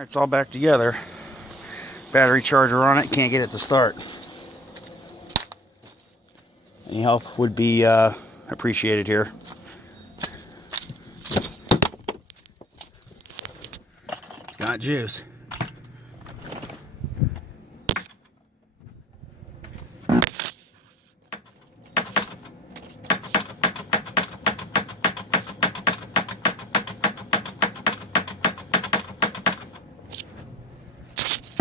It's all back together. Battery charger on it, can't get it to start. Any help would be appreciated here. Got juice.